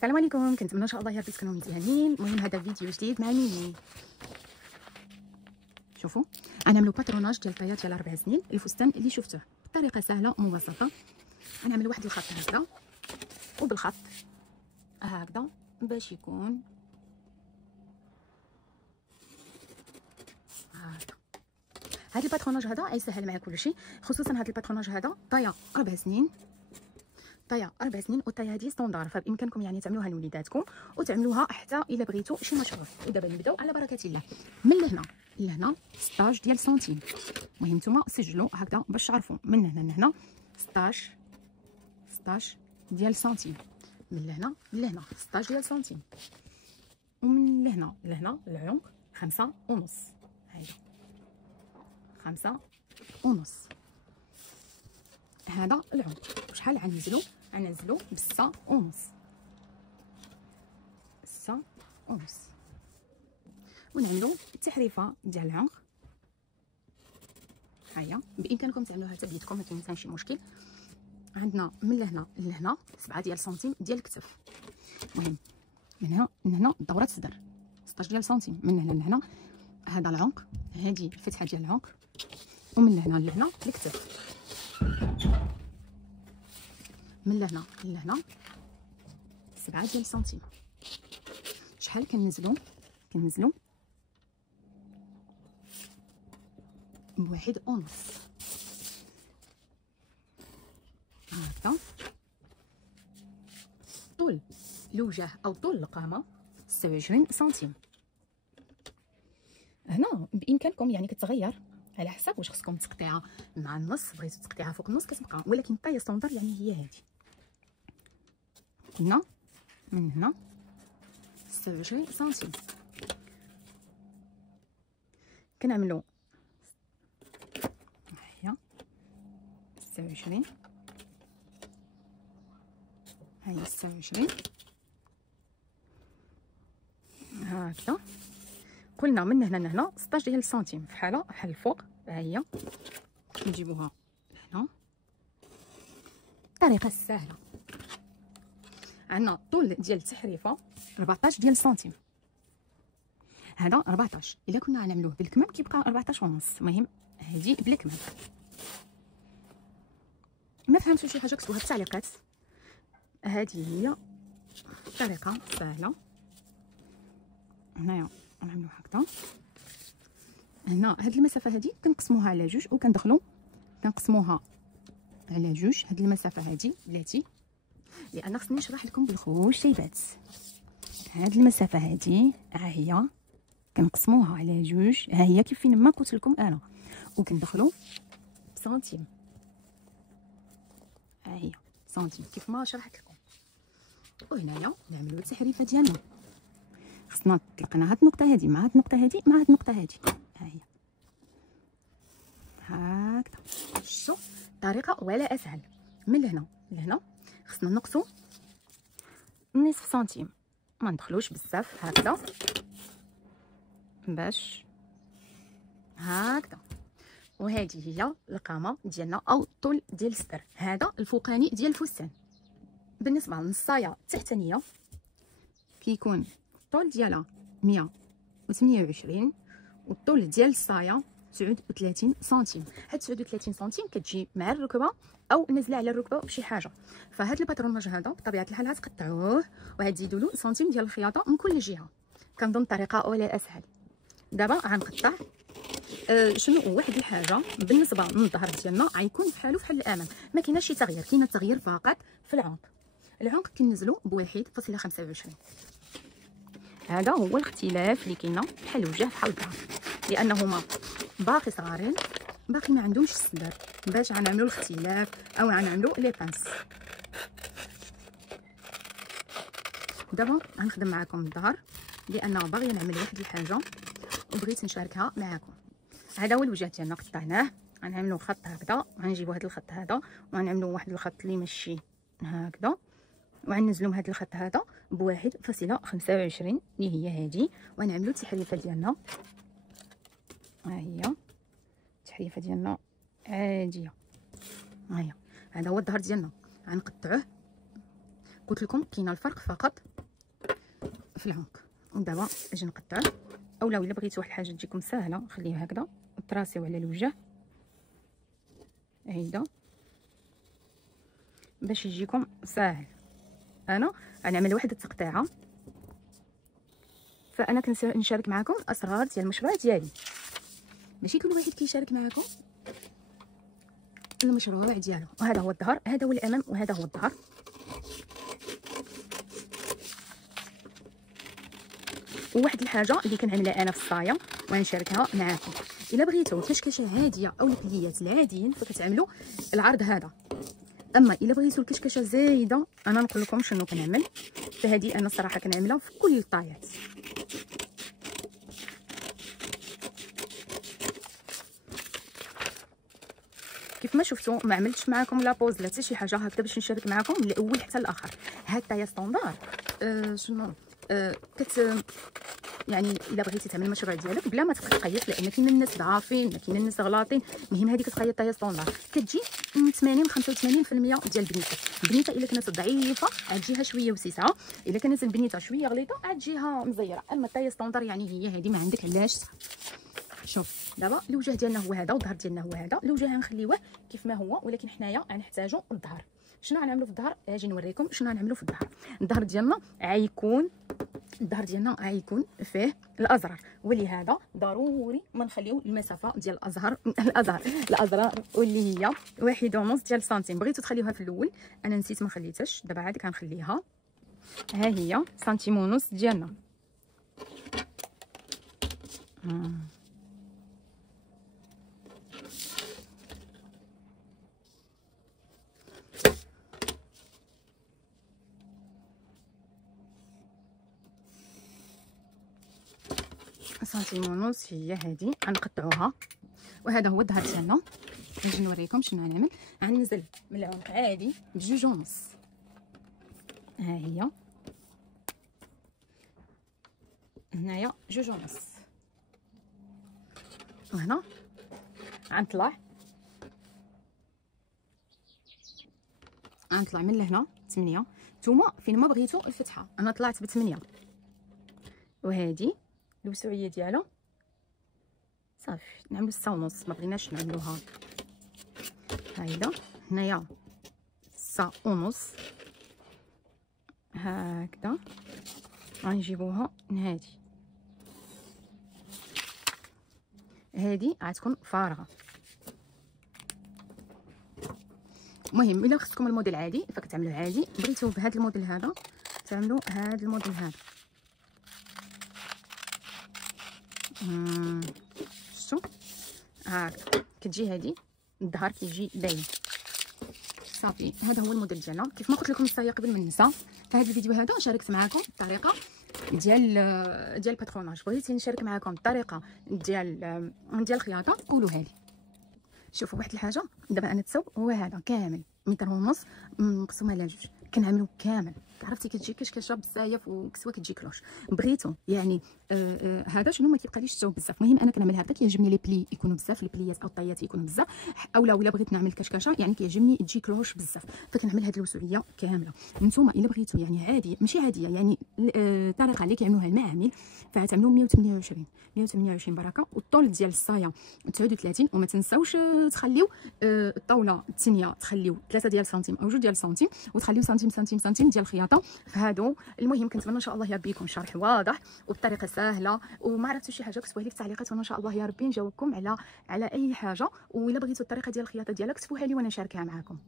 السلام عليكم، كنتمنى ان شاء الله يا ربي تكونوا مزيانين. المهم هذا فيديو جديد مع ميمي. شوفوا غنعملوا باتروناج ديال الطيات ديال 4 سنين الفستان اللي شفتوه بطريقه سهله ومبسطه. غنعمل واحد الخط هكذا وبالخط هكذا باش يكون هكذا. هذا الباتروناج هذا غيسهل معايا كلشي، خصوصا هذا الباتروناج هذا طايه 4 سنين، طايه 4 سنين، والطايه هذه ستوندار، فبامكانكم يعني تعملوها لوليداتكم وتعملوها حتى الا بغيتوا شي مشروع. ودابا نبداو على بركه الله. من لهنا لهنا 16 ديال سنتيم. المهم نتوما سجلوا هكذا باش تعرفوا من هنا لهنا 16 ديال سنتيم. من لهنا لهنا 16 ديال سنتيم، ومن لهنا لهنا العنق 5 ونص. هايدا 5 ونص. هذا العنق شحال غننزلو ب6 ونص، 6 ونص، ونعملو التحريفه ديال العنق. هيا بامكانكم تعملوها حتى بيدكم، ما كاين حتى شي مشكل. عندنا من لهنا لهنا 7 ديال سنتيم ديال الكتف. المهم من هنا لهنا دوره صدر 16 ديال سنتيم. من هنا لهنا هذا العنق، هذه الفتحه ديال العنق، ومن لهنا لهنا الكتف. من لهنا لهنا 7 ديال سنتيم. شحال كننزلو بواحد ونص هكذا. طول الوجه او طول القامه 26 سنتيم. هنا بامكانكم يعني كتغير على حسب واش خصكم تقطيعها مع النص، بغيتو تقطيعها فوق النص كتبقى، ولكن الطايه ستوندار يعني هي هذه. هنا من هنا 26 سنتيم. كنعملو هي 26، هي 26 هكذا. قلنا من هنا لهنا 16 ديال سنتيم في حاله بحال الفوق. ها هي نجيبوها هنا الطريقه السهله. عندنا الطول ديال التحريفه 14 ديال سنتيم. هذا 14، الا كنا غنعملوه بالكمام كيبقى 14 ونص. المهم هذه بالكمام. ما فهمتوا شي حاجه كتبوها في التعليقات. هذه هي طريقه سهله. هنايا نعملو هكذا. هنا هاد المسافه هذه كنقسموها على جوج وكندخلو كنقسموها على جوج. هاد المسافه هذه بلاتي، لان خصني نشرح لكم بالخوج شيبات. هاد المسافه هذه ها هي كنقسموها على جوج، ها هي كيف فين ما قلت لكم انا، وكندخلو بسنتيم. ها هي سنتيم كيف ما شرحت لكم. وهنايا نعملو التحريفه ديالنا. خصنا طلقنا هاد النقطه هذه مع هاد النقطه هذه مع هاد النقطه هذه. ها هي هكذا. شوف طريقه ولا اسهل. من لهنا لهنا خصنا نقصو نصف سنتيم، ما ندخلوش بزاف هكذا باش هكذا. وهذه هي القامه ديالنا او الطول ديال الصدر. هذا الفوقاني ديال الفستان. بالنسبه للنصايه التحتانيه كيكون الطول ديالها 128، والطول ديال الصايه 39 سنتيم. هاد 39 سنتيم كتجي مع الركبه او نازله على الركبه بشي حاجه. فهاد الباتروناج هذا بطبيعه الحال غتقطعوه وغتزيدوا له سنتيم ديال الخياطه من كل جهه. كنظن طريقه ولا اسهل. دابا غنقطع. شنو واحد الحاجه بالنسبه للظهر ديالنا غيكون بحالو بحال الامام، ما كايناش شي تغيير. كاين تغيير فقط في العنق. العنق كنزلو ب1.25. هذا هو الاختلاف اللي كاينه بحال الوجه بحال الظهر، لانهما باقي صغارين باقي ما عندهمش الصدر. باش غنعملوا الاختلاف او غنعملوا لي بانس. دابا غنخدم معكم الظهر لان باغيه نعمل واحد الحاجه وبغيت نشاركها معكم. هذا هو الوجه ديالنا قطعناه. غنعملوا خط هكذا، غنجيبوا هذا الخط هذا وغنعملوا واحد الخط اللي ماشي هكذا، وغننزلوا هذا الخط هذا ب1.25 اللي هي هذه، وغنعملوا التحريفه ديالنا. ها هي التحريفه ديالنا عاديه. ها هي هذا هو الظهر ديالنا. غنقطعوه قلت لكم كاين الفرق فقط في العمق. ودابا اجي نقطع، اولا الا بغيتوا واحد الحاجه تجيكم سهله خليوها هكذا وتراسيو على الوجه هيدا باش يجيكم ساهل. انا غنعمل واحد التقطيعه، فانا كنشارك معكم الاسرار ديال المشروع ديالي، ماشي كل واحد كيشارك معكم المشروع ديالو. وهذا هو الظهر، هذا هو الامام، وهذا هو الظهر. وواحد الحاجه اللي كنعملها انا في الصايه وغنشاركها معكم، الا بغيتوا الكشكشه عاديه او البليات العاديين فكتعملوا العرض هذا. اما الا بغيتوا الكشكشه زايده انا نقول لكم شنو كنعمل. فهذه انا صراحه كنعملها في كل الطايات. كيف ما شفتوا ما عملتش معكم لا بوز لا حتى شي حاجه، هكذا باش نشارك معكم من الاول حتى الاخر. هاد الطايه ستاندار شنو يعني الا بغيتي تعمل المشروع ديالك بلا ما تبقى تقيس، لان كاين الناس ضعافين، كاين الناس غلاطين. المهم هذيك تقيد طايه ستاندار كتجي 80 85% ديال البنيته. البنيته الا كانت ضعيفه غتجيها شويه وسيسه، الا كانت البنيته شويه غليظه غتجيها مزيره. اما الطايه ستاندار يعني هي هذه ما عندك علاش. شوف دابا الوجه ديالنا هو هذا والظهر ديالنا هو هذا. الوجه غنخليوه كيف ما هو، ولكن حنايا غنحتاجوا الظهر. شنو غنعملوا في الظهر؟ اجي نوريكم شنو غنعملوا في الظهر. الظهر ديالنا غيكون فيه الازرار، ولهذا ضروري ما نخليو المسافه ديال الازرار واللي هي 1.5 ديال سنتيم. بغيتو تخليوها في الاول، انا نسيت ما خليتش، دابا عاد كنخليها. ها هي سنتيم ونص ديالنا. سنتيم ونص هي هذه غنقطعوها. وهذا هو الظهر ديالنا. نجي نوريكم شنو غنعمل. غننزل من العمق عادي بجوج ونص. ها هي هنايا جوج ونص، وهنا غنطلع من لهنا 8. نتوما فين ما بغيتو الفتحه، انا طلعت ب8. وهذه الوسعيه ديالها صافي نعملو 6 ونص، ما بغيناش نعملوها هايله. هنايا 6 ونص هكذا. غنجيبوها هادي، هادي غتكون فارغه. المهم الا خصكم الموديل عادي فكتعملوه عادي، بغيتو بهذا الموديل هذا تعملوا هذا الموديل هذا. شفتوا هاكا كتجي هذه الظهر كيجي باين صافي. هذا هو الموديل ديالنا. كيف ما قلت لكم الصايه قبل ما ننسى، في هذا الفيديو هذا شاركت معكم الطريقه ديال الباتروناج. بغيتي نشارك معكم الطريقه ديال الخياطه قولوها لي. شوفوا واحد الحاجه، دابا انا الثوب هو هذا كامل 1.5 متر مقسوم على جوج، كنعملو كامل. عرفتي كتجي كشكشه بالزايف وكسوه كتجي كلوش. بغيتو يعني هذا شنو ما كيبقاليش الثوب بزاف. المهم انا كنعمل هكا، كيعجبني لي بلي يكونوا بزاف، البليات او الطيات يكونوا بزاف، اولا بغيت نعمل كشكشه يعني كيعجبني تجي كلوش بزاف، فكنعمل هذه الوسعيه كامله. نتوما الا بغيتو يعني عادي ماشي عاديه، يعني الطريقه اللي كيعملوها المعامل فغتعملوا 128 بركه. والطول ديال الصايه 39. وما تنساوش تخليو الطاوله الثانيه تخليو 3 ديال سنتيم او 2 ديال سنتيم، وتخليو سنتيم ديال الخياطه فهادو. المهم كنتمنى ان شاء الله يا ربي يكون شرح واضح وبطريقه سهله. وما عرفتوا شي حاجه كتبوها لي في التعليقات، وانا ان شاء الله يا ربي نجاوبكم على اي حاجه. والا بغيتوا الطريقه ديال الخياطه ديالها كتبوها لي وانا نشاركها معكم.